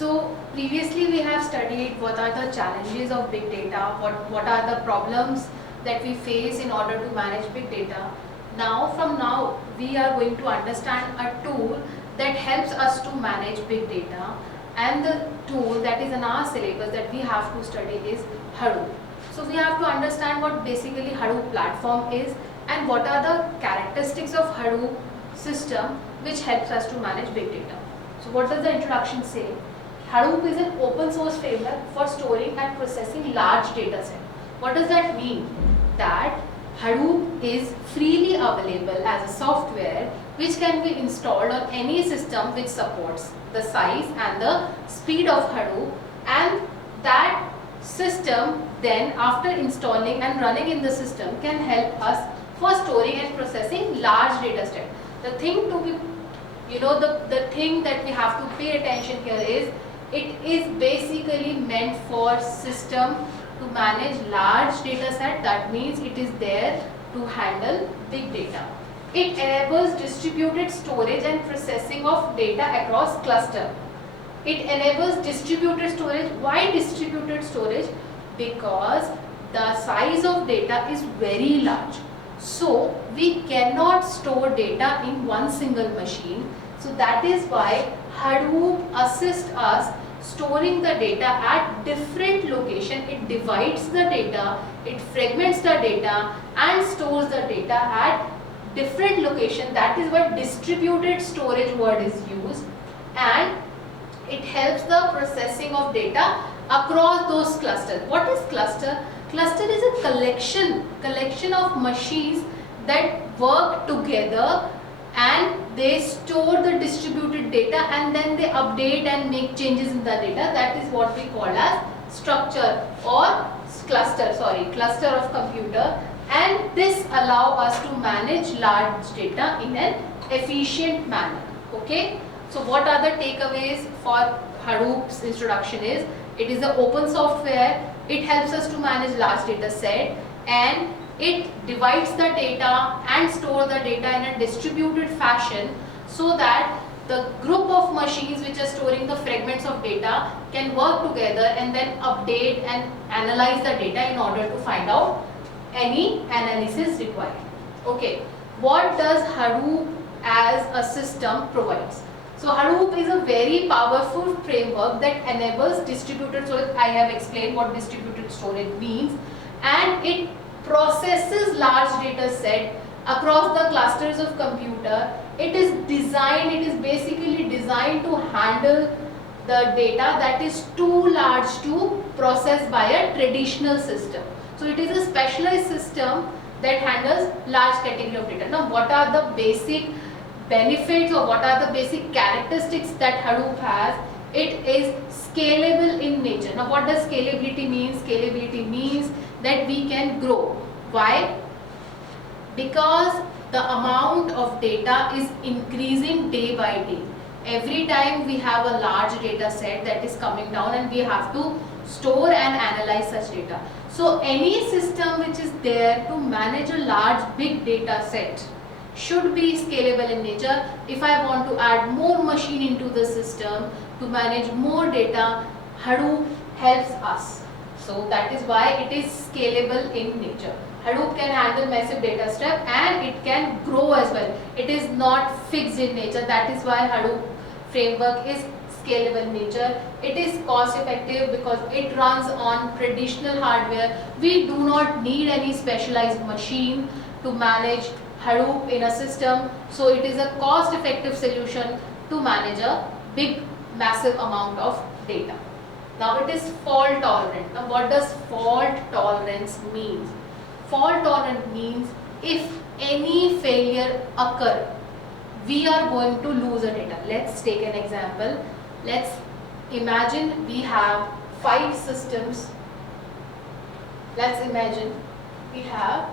So previously we have studied what are the challenges of big data, what are the problems that we face in order to manage big data. From now we are going to understand a tool that helps us to manage big data, and the tool that is in our syllabus that we have to study is Hadoop. So we have to understand what basically Hadoop platform is and what are the characteristics of Hadoop system which helps us to manage big data. So what does the introduction say? Hadoop is an open source framework for storing and processing large data sets. What does that mean? That Hadoop is freely available as a software which can be installed on any system which supports the size and the speed of Hadoop, and that system then after installing and running in the system can help us for storing and processing large data sets. The thing to be, the thing that we have to pay attention here is it is basically meant for system to manage large data set. That means it is there to handle big data. It enables distributed storage and processing of data across cluster. It enables distributed storage. Why distributed storage? Because the size of data is very large. So we cannot store data in one single machine. So that is why Hadoop assists us storing the data at different location. It divides the data, it fragments the data and stores the data at different location. That is why distributed storage word is used, and it helps the processing of data across those clusters. What is cluster? Cluster is a collection of machines that work together and they store the distributed data and then they update and make changes in the data. That is what we call as structure or cluster of computer, and this allow us to manage large data in an efficient manner. Okay, so what are the takeaways for Hadoop's introduction is, it is an open software, it helps us to manage large data set, and it divides the data and store the data in a distributed fashion so that the group of machines which are storing the fragments of data can work together and then update and analyze the data in order to find out any analysis required. Okay, what does Hadoop as a system provides? So Hadoop is a very powerful framework that enables distributed storage. I have explained what distributed storage means, and it processes large data set across the clusters of computer. It is basically designed to handle the data that is too large to process by a traditional system. So it is a specialized system that handles large category of data. Now what are the basic benefits or what are the basic characteristics that Hadoop has? It is scalable in nature. Now what does scalability mean? Scalability means that we can grow. Why? Because the amount of data is increasing day by day. Every time we have a large data set that is coming down and we have to store and analyze such data. So any system which is there to manage a large big data set should be scalable in nature. If I want to add more machine into the system to manage more data, Hadoop helps us. So that is why it is scalable in nature. Hadoop can handle massive data step and it can grow as well. It is not fixed in nature. That is why Hadoop framework is scalable in nature. It is cost effective because it runs on traditional hardware. We do not need any specialized machine to manage Hadoop in a system. So it is a cost effective solution to manage a big massive amount of data. Now it is fault tolerant. Now what does fault tolerance mean? Fault tolerant means if any failure occur, we are going to lose a data. Let's take an example. Let's imagine we have 5 systems. Let's imagine we have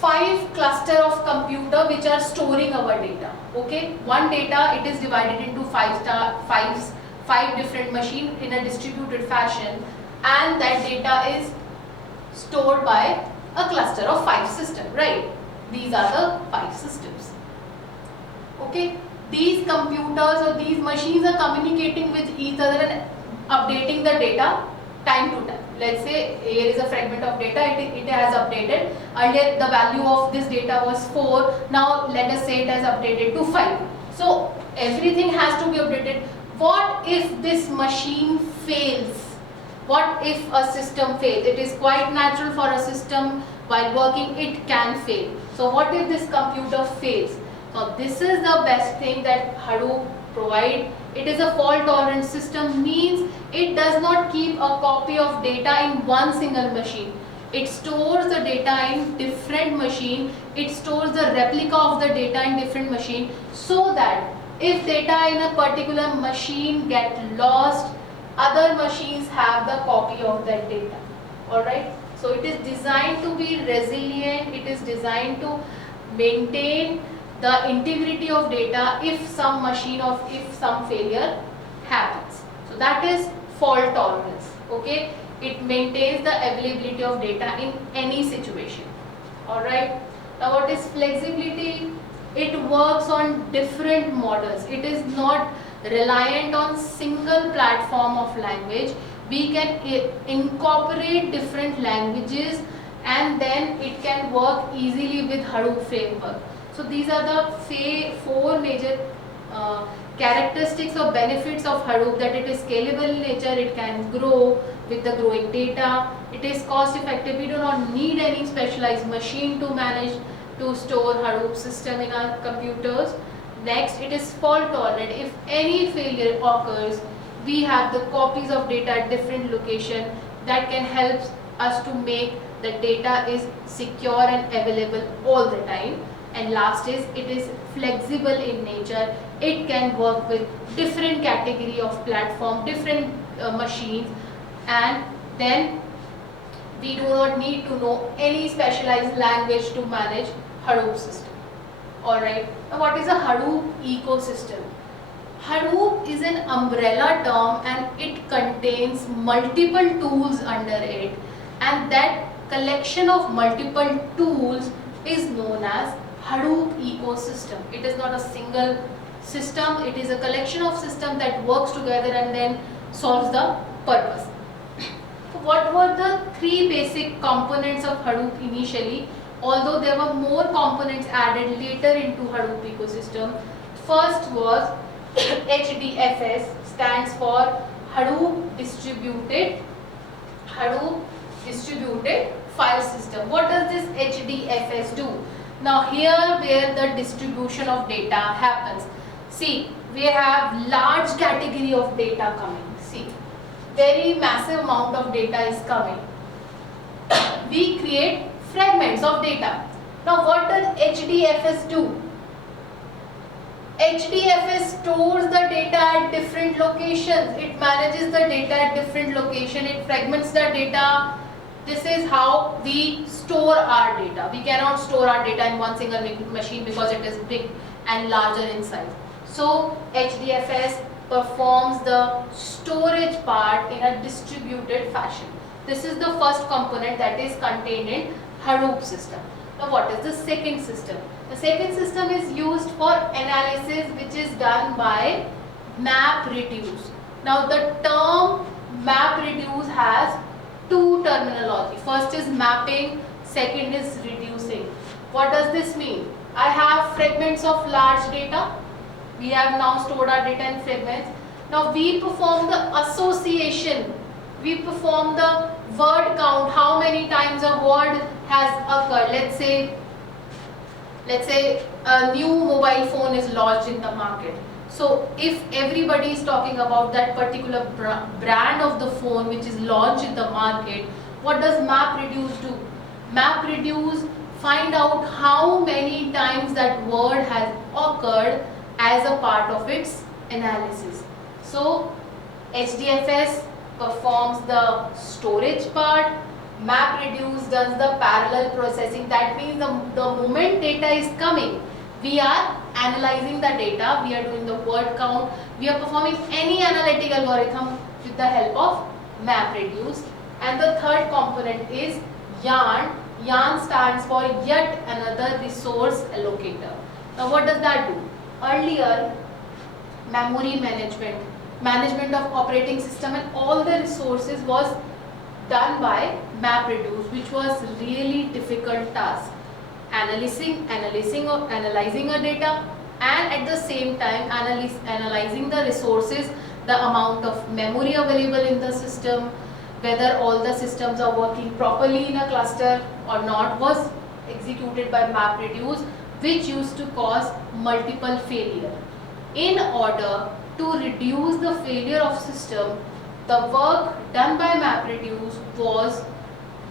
5 cluster of computer which are storing our data. Okay, one data, it is divided into 5 different machines in a distributed fashion, and that data is stored by a cluster of 5 systems, right? These are the 5 systems. Okay, these computers or these machines are communicating with each other and updating the data time to time. Let's say here is a fragment of data, it has updated. Earlier the value of this data was 4, now let us say it has updated to 5. So everything has to be updated. What if this machine fails? What if a system fails? It is quite natural for a system while working, it can fail. So what if this computer fails? So this is the best thing that Hadoop provide. It is a fault tolerant system, means it does not keep a copy of data in one single machine. It stores the data in different machine. It stores the replica of the data in different machine, so that if data in a particular machine get lost, other machines have the copy of that data. Alright. So it is designed to be resilient. It is designed to maintain the integrity of data if some machine of if some failure happens. So that is fault tolerance. Okay, it maintains the availability of data in any situation. Alright. Now what is flexibility? It works on different models. It is not reliant on single platform of language. We can incorporate different languages and then it can work easily with Hadoop framework. So these are the 4 major characteristics or benefits of Hadoop, that it is scalable in nature, it can grow with the growing data, it is cost effective, we do not need any specialized machine to manage to store Hadoop system in our computers. Next, it is fault tolerant. If any failure occurs, we have the copies of data at different location that can help us to make the data is secure and available all the time. And last is, it is flexible in nature. It can work with different category of platform, different machines, and then we do not need to know any specialized language to manage Hadoop system. Alright, now what is a Hadoop ecosystem? Hadoop is an umbrella term and it contains multiple tools under it, and that collection of multiple tools is known as Hadoop ecosystem. It is not a single system, it is a collection of systems that works together and then solves the purpose. So what were the 3 basic components of Hadoop initially, although there were more components added later into Hadoop ecosystem? First was HDFS, stands for Hadoop Distributed File System. What does this HDFS do? Now here where the distribution of data happens. See, we have large category of data coming. See, very massive amount of data is coming. We create fragments of data. Now what does HDFS do? HDFS stores the data at different locations. It manages the data at different locations. It fragments the data. This is how we store our data. We cannot store our data in one single machine because it is big and larger in size. So HDFS performs the storage part in a distributed fashion. This is the first component that is contained in Hadoop system. Now what is the second system? The second system is used for analysis, which is done by MapReduce. Now the term MapReduce has 2 terminology. First is mapping, second is reducing. What does this mean? I have fragments of large data. We have now stored our data in fragments. Now we perform the association. We perform the word count, how many times a word has occurred. Let's say a new mobile phone is launched in the market. So if everybody is talking about that particular brand of the phone which is launched in the market, what does MapReduce do? MapReduce find out how many times that word has occurred as a part of its analysis. So HDFS performs the storage part, MapReduce does the parallel processing. That means the moment data is coming, we are analyzing the data, we are doing the word count, we are performing any analytic algorithm with the help of MapReduce. And the third component is YARN. YARN stands for yet another resource allocator. Now what does that do? Earlier memory management, management of operating system, and all the resources was done by MapReduce, which was really difficult task. Analyzing a data, and at the same time analyzing the resources, the amount of memory available in the system, whether all the systems are working properly in a cluster or not, was executed by MapReduce, which used to cause multiple failure. In order to reduce the failure of system, the work done by MapReduce was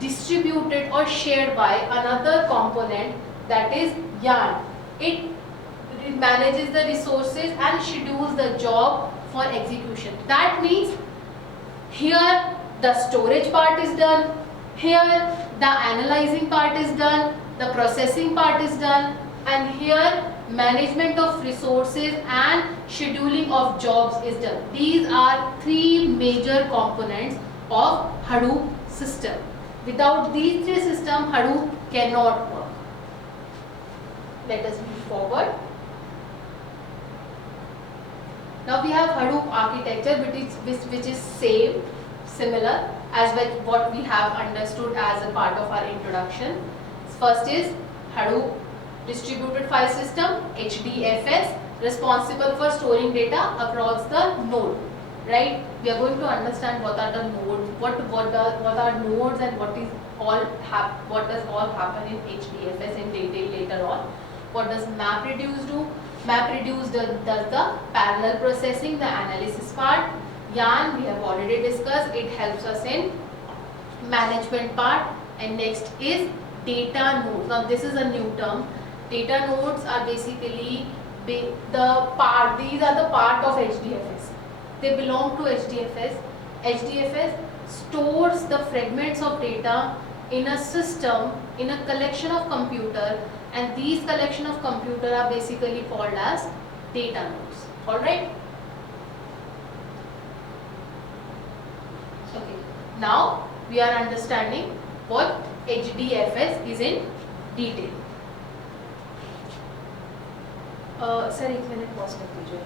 distributed or shared by another component, that is yarn. It manages the resources and schedules the job for execution. That means here the storage part is done, here the analyzing part is done, the processing part is done, and here management of resources and scheduling of jobs is done. These are three major components of Hadoop system. Without these three systems, Hadoop cannot work. Let us move forward. Now we have Hadoop architecture, which is similar as with what we have understood as a part of our introduction. First is Hadoop distributed file system, HDFS, responsible for storing data across the node. Right? We are going to understand what are the nodes, what are nodes, and what does all happen in HDFS in detail later on. What does MapReduce do? MapReduce does the parallel processing, the analysis part. Yarn we have already discussed. It helps us in management part. And next is data nodes. Now this is a new term. Data nodes are basically these are the part of HDFS. They belong to HDFS. HDFS stores the fragments of data in a system, in a collection of computer, and these collection of computer are basically called as data nodes. Alright? Okay. Now we are understanding what HDFS is in detail. Sir एक minute pause कर दीजिए.